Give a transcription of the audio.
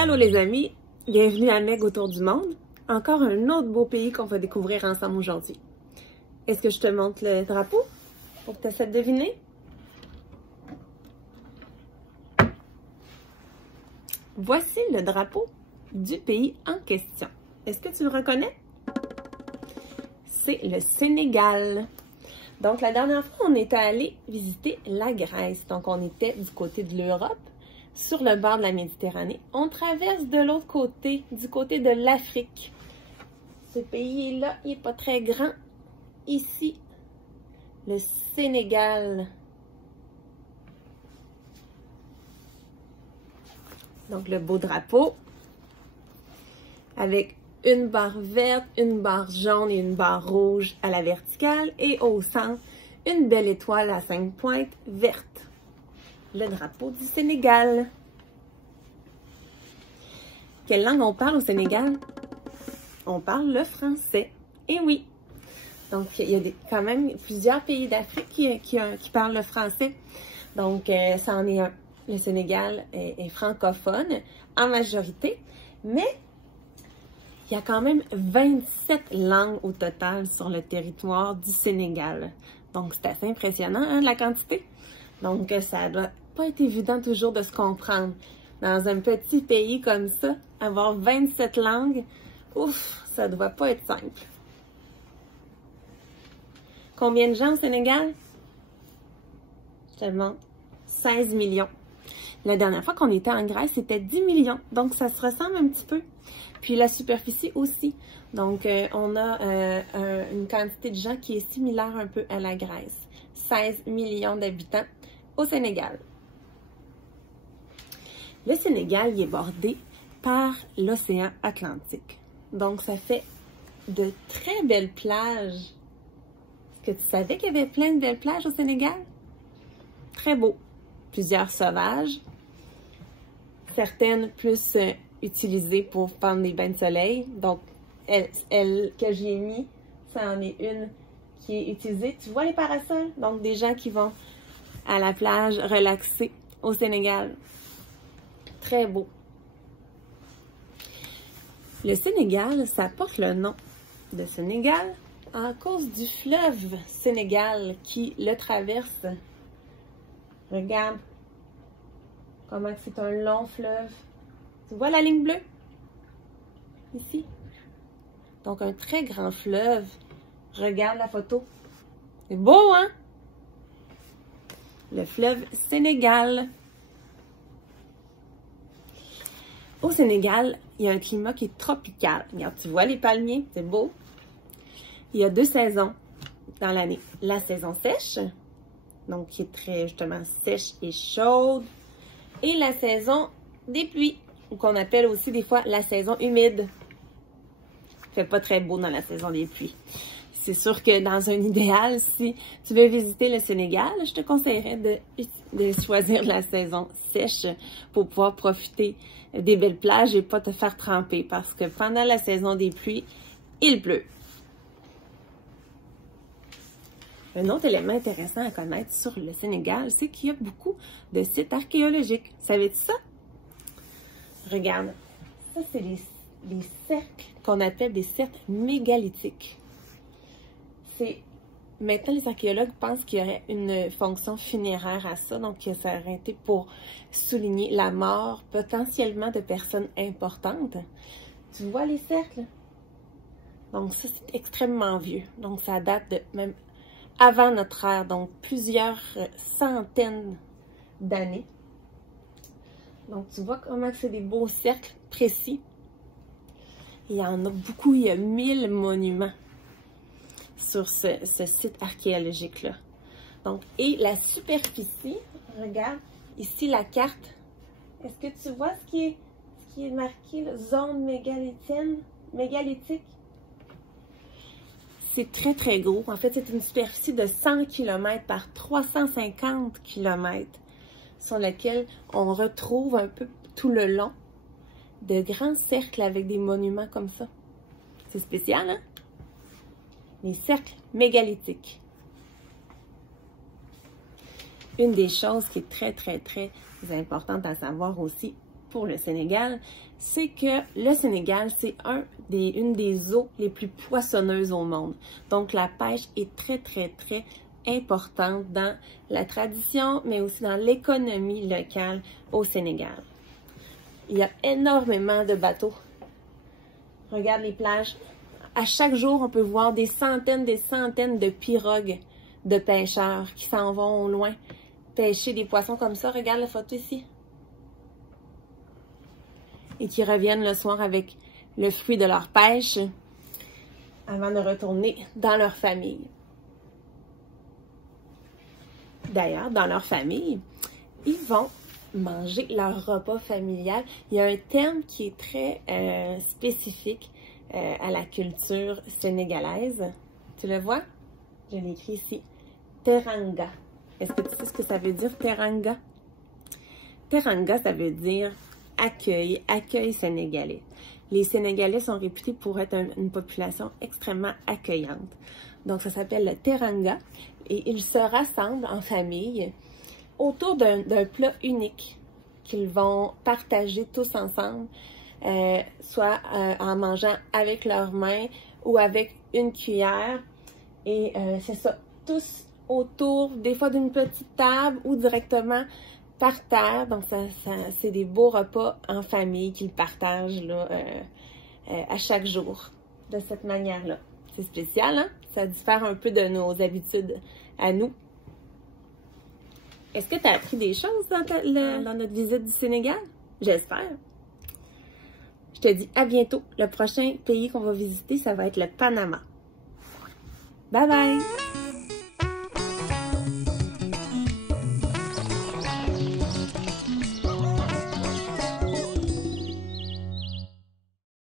Allô les amis, bienvenue à Meg autour du monde. Encore un autre beau pays qu'on va découvrir ensemble aujourd'hui. Est-ce que je te montre le drapeau pour que tu essaies de deviner? Voici le drapeau du pays en question. Est-ce que tu le reconnais? C'est le Sénégal. Donc la dernière fois, on était allé visiter la Grèce. Donc on était du côté de l'Europe, sur le bord de la Méditerranée. On traverse de l'autre côté, du côté de l'Afrique. Ce pays-là, il n'est pas très grand. Ici, le Sénégal. Donc le beau drapeau, avec une barre verte, une barre jaune et une barre rouge à la verticale. Et au centre, une belle étoile à 5 pointes verte. Le drapeau du Sénégal. Quelle langue on parle au Sénégal? On parle le français. Et oui. Donc, il y a quand même plusieurs pays d'Afrique qui parlent le français. Donc, ça en est un. Le Sénégal est francophone en majorité. Mais, il y a quand même 27 langues au total sur le territoire du Sénégal. Donc, c'est assez impressionnant, hein, la quantité. Donc, ça doit pas être évident toujours de se comprendre. Dans un petit pays comme ça, avoir 27 langues, ouf, ça doit pas être simple. Combien de gens au Sénégal? Je te le montre. 16 millions. La dernière fois qu'on était en Grèce, c'était 10 millions. Donc, ça se ressemble un petit peu. Puis la superficie aussi. Donc, on a une quantité de gens qui est similaire un peu à la Grèce. 16 millions d'habitants au Sénégal. Le Sénégal, il est bordé par l'océan Atlantique. Donc, ça fait de très belles plages. Est-ce que tu savais qu'il y avait plein de belles plages au Sénégal? Très beau. Plusieurs sauvages. Certaines plus utilisées pour prendre des bains de soleil. Donc, elle que j'ai mis, ça en est une qui est utilisée. Tu vois les parasols? Donc, des gens qui vont à la plage relaxer au Sénégal. Très beau. Le Sénégal, ça porte le nom de Sénégal à cause du fleuve Sénégal qui le traverse. Regarde comment c'est un long fleuve. Tu vois la ligne bleue? Ici. Donc, un très grand fleuve. Regarde la photo. C'est beau, hein? Le fleuve Sénégal. Au Sénégal, il y a un climat qui est tropical. Regarde, tu vois les palmiers? C'est beau. Il y a 2 saisons dans l'année. La saison sèche, donc qui est très justement sèche et chaude. Et la saison des pluies, ou qu'on appelle aussi des fois la saison humide. Il fait pas très beau dans la saison des pluies. C'est sûr que dans un idéal, si tu veux visiter le Sénégal, je te conseillerais de choisir la saison sèche pour pouvoir profiter des belles plages et pas te faire tremper parce que pendant la saison des pluies, il pleut. Un autre élément intéressant à connaître sur le Sénégal, c'est qu'il y a beaucoup de sites archéologiques. Savais-tu ça? Regarde, ça c'est les cercles qu'on appelle des cercles mégalithiques. Maintenant, les archéologues pensent qu'il y aurait une fonction funéraire à ça, donc ça aurait été pour souligner la mort potentiellement de personnes importantes. Tu vois les cercles? Donc ça, c'est extrêmement vieux. Donc ça date de même avant notre ère, donc plusieurs centaines d'années. Donc tu vois comment c'est des beaux cercles précis. Il y en a beaucoup, il y a 1000 monuments sur ce site archéologique-là. Donc, et la superficie, regarde, ici la carte. Est-ce que tu vois ce qui est marqué, là, zone mégalithique? C'est très, très gros. En fait, c'est une superficie de 100 km par 350 km sur laquelle on retrouve un peu tout le long de grands cercles avec des monuments comme ça. C'est spécial, hein? Les cercles mégalithiques. Une des choses qui est très, très, très importante à savoir aussi, pour le Sénégal, c'est que le Sénégal, c'est une des eaux les plus poissonneuses au monde. Donc, la pêche est très, très, très importante dans la tradition, mais aussi dans l'économie locale au Sénégal. Il y a énormément de bateaux. Regarde les plages. À chaque jour, on peut voir des centaines de pirogues de pêcheurs qui s'en vont au loin pêcher des poissons comme ça. Regarde la photo ici. Et qui reviennent le soir avec le fruit de leur pêche avant de retourner dans leur famille. D'ailleurs, dans leur famille, ils vont manger leur repas familial. Il y a un terme qui est très spécifique à la culture sénégalaise. Tu le vois? Je l'ai écrit ici. Teranga. Est-ce que tu sais ce que ça veut dire, teranga? Teranga, ça veut dire accueil sénégalais. Les Sénégalais sont réputés pour être une population extrêmement accueillante. Donc, ça s'appelle le teranga et ils se rassemblent en famille autour d'un plat unique qu'ils vont partager tous ensemble, soit en mangeant avec leurs mains ou avec une cuillère. Et c'est ça, tous autour, des fois d'une petite table ou directement par terre. Donc, c'est des beaux repas en famille qu'ils partagent là, à chaque jour, de cette manière-là. C'est spécial, hein? Ça diffère un peu de nos habitudes à nous. Est-ce que tu as appris des choses dans notre visite du Sénégal? J'espère. Je te dis à bientôt. Le prochain pays qu'on va visiter, ça va être le Panama. Bye bye!